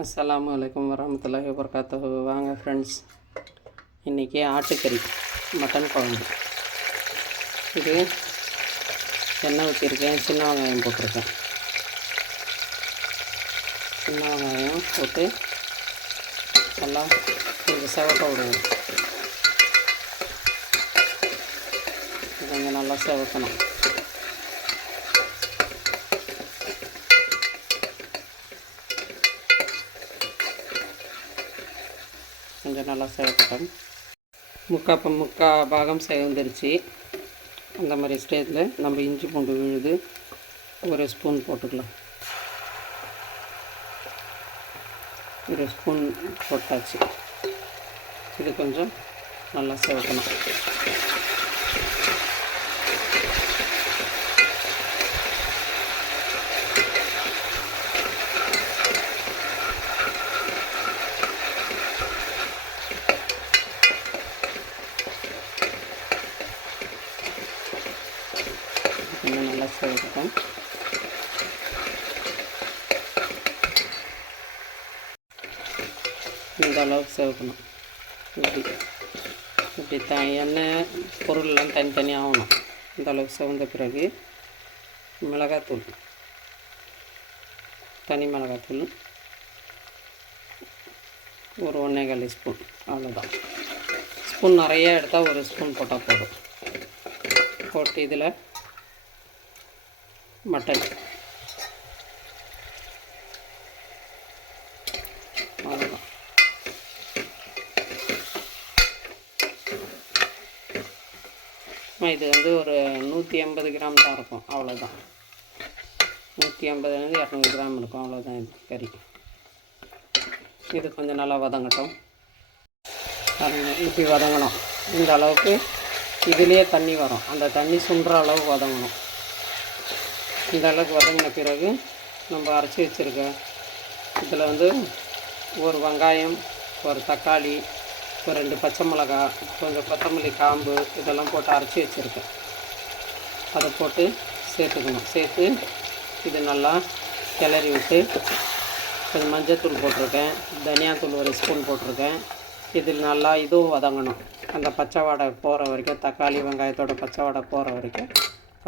அஸ்ஸலாமு அலைக்கும் வரஹ்மத்துல்லாஹி வபரகாத்துஹு. வாங்க ஃப்ரெண்ட்ஸ், இன்றைக்கி ஆட்டுக்கறி மட்டன் குழம்பு. இது எண்ணெய் ஊற்றிருக்கேன், சின்ன வெங்காயம் போட்டிருக்கேன். சின்ன வெங்காயம் போட்டு நல்லா கொஞ்சம் செவக்க விடுவோம். கொஞ்சம் நல்லா செவக்கணும். கொஞ்சம் நல்லா செவக்கட்டும். முக்கா பாகம் செவந்துருச்சு. அந்த மாதிரி ஸ்டேஜில் நம்ம இஞ்சி பூண்டு விழுது ஒரு ஸ்பூன் போட்டுக்கலாம். ஒரு ஸ்பூன் போட்டாச்சு. இது கொஞ்சம் நல்லா செவக்கணும். கொஞ்சம் நல்லா செவக்கட்டும். இந்த அளவுக்கு செவக்கணும். இப்படி எண்ணெய் பொருள்லாம் தனித்தனியாக ஆகணும். இந்த அளவுக்கு செவந்த பிறகு மிளகாத்தூள், தனி மிளகாத்தூள் ஒரு 1.25 ஸ்பூன், அவ்வளோதான். ஸ்பூன் நிறைய எடுத்தால் ஒரு ஸ்பூன் போட்டால் போதும். போட்டு இதில் மட்டன், அவ்வளோதான். இது வந்து ஒரு 180 கிராம் தான் இருக்கும், அவ்வளோதான். 180 200 கிராம் இருக்கும், அவ்வளோதான். இது கறி. இது கொஞ்சம் நல்லா வதங்கட்டும். இப்படி வதங்கணும். இந்த அளவுக்கு இதுலேயே தண்ணி வரும். அந்த தண்ணி சுண்டுற அளவுக்கு வதங்கணும். இந்த அளவுக்கு வதங்கின பிறகு நம்ம அரைச்சி வச்சுருக்க இதில் வந்து ஒரு வெங்காயம், ஒரு தக்காளி, ஒரு 2 பச்சை மிளகா, கொஞ்சம் கொத்தமல்லி காம்பு இதெல்லாம் போட்டு அரைச்சி வச்சுருக்கேன். அதை போட்டு சேர்த்துக்கணும். சேர்த்து இது நல்லா கிளறி விட்டு கொஞ்சம் மஞ்சத்தூள் போட்டிருக்கேன், தனியாத்தூள் ஒரு ஸ்பூன் போட்டிருக்கேன். இதில் நல்லா இதுவும் வதங்கணும். அந்த பச்சை வாடை போகிற வரைக்கும், தக்காளி வெங்காயத்தோட பச்சை வாடை போகிற வரைக்கும்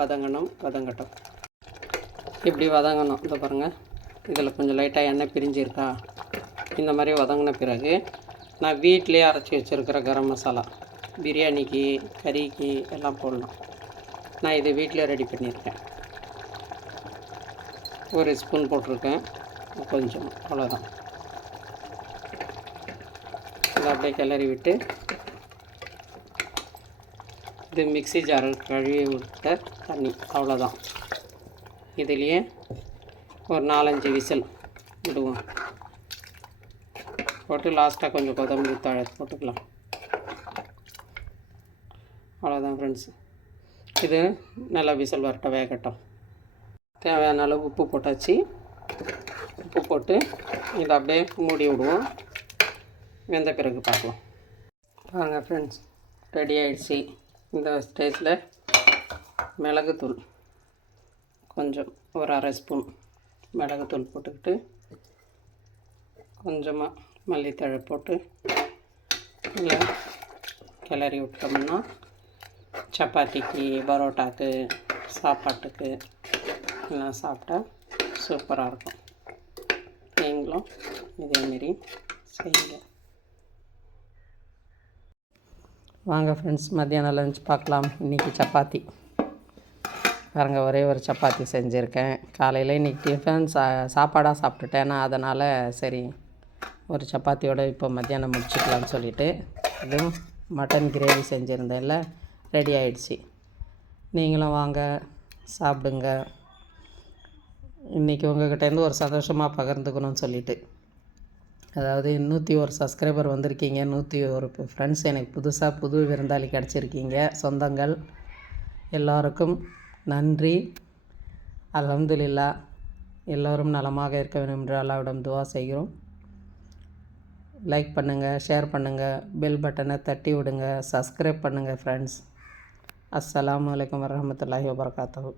வதங்கட்டும். இப்படி வதங்கணும். இதை பாருங்கள், இதில் கொஞ்சம் லைட்டாக எண்ணெய் பிரிஞ்சிருக்கா. இந்த மாதிரி வதங்கின பிறகு நான் வீட்டிலே அரைச்சி வச்சுருக்கிற கரம் மசாலா, பிரியாணிக்கு, கறிக்கு எல்லாம் போடணும். நான் இது வீட்டிலே ரெடி பண்ணியிருக்கேன். ஒரு ஸ்பூன் போட்டிருக்கேன், கொஞ்சம், அவ்வளோதான். இதை அப்படியே கிளறி விட்டு இது மிக்ஸி ஜார் கழுவி விட்ட தண்ணி, அவ்வளோதான். இதுலேயே ஒரு 4-5 விசில் விடுவோம். போட்டு லாஸ்ட்டாக கொஞ்சம் கொத்தமல்லி தழை போட்டுக்கலாம். அவ்வளோதான் ஃப்ரெண்ட்ஸ். இது நல்லா விசில் வரட்டும், வேகட்டும். தேவையான அளவு உப்பு போட்டாச்சு. உப்பு போட்டு இதை அப்படியே மூடி விடுவோம். வெந்த பிறகு பார்க்கலாம். பாருங்கள் ஃப்ரெண்ட்ஸ், ரெடி ஆகிடுச்சு. இந்த ஸ்டேஜில் மிளகுத்தூள் கொஞ்சம் ஒரு 1/2 ஸ்பூன் மிளகுத்தூள் போட்டுக்கிட்டு கொஞ்சமாக மல்லித்தழை போட்டு நல்லா கிளறி விட்டோம்னா சப்பாத்திக்கு, பரோட்டாக்கு, சாப்பாட்டுக்கு எல்லாம் சாப்பிட்டா சூப்பராக இருக்கும். நீங்களும் இதேமாரி செய்யுங்க. வாங்க ஃப்ரெண்ட்ஸ், மத்தியானம் லஞ்ச் பார்க்கலாம். இன்றைக்கி சப்பாத்தி பாருங்க, ஒரே ஒரு சப்பாத்தி செஞ்சுருக்கேன். காலையில் இன்றைக்கி டிஃபன் சாப்பாடாக சாப்பிட்டுட்டேன் நான். அதனால் சரி ஒரு சப்பாத்தியோடு இப்போ மத்தியானம் முடிச்சுக்கலான்னு சொல்லிவிட்டு இதுவும் மட்டன் கிரேவி செஞ்சுருந்தேன்ல, ரெடி ஆகிடுச்சி. நீங்களும் வாங்க சாப்பிடுங்க. இன்றைக்கி உங்கள்கிட்டேருந்து ஒரு சந்தோஷமாக பகிர்ந்துக்கணும்னு சொல்லிவிட்டு, அதாவது 101 சப்ஸ்கிரைபர் வந்திருக்கீங்க. 101 ஃப்ரெண்ட்ஸ் எனக்கு புது விருந்தாளி கிடச்சிருக்கீங்க, சொந்தங்கள். எல்லோருக்கும் நன்றி. அல்ஹம்துலில்லாஹ். எல்லோரும் நலமாக இருக்க வேண்டும் என்று அல்லாஹ்விடம் துவா செய்கிறோம். லைக் பண்ணுங்கள், ஷேர் பண்ணுங்கள், பெல் பட்டனை தட்டி விடுங்க, சப்ஸ்கிரைப் பண்ணுங்கள் ஃப்ரெண்ட்ஸ். அஸ்ஸலாமு அலைக்கும் வரஹ்மத்துல்லாஹி வபரகாத்துஹு.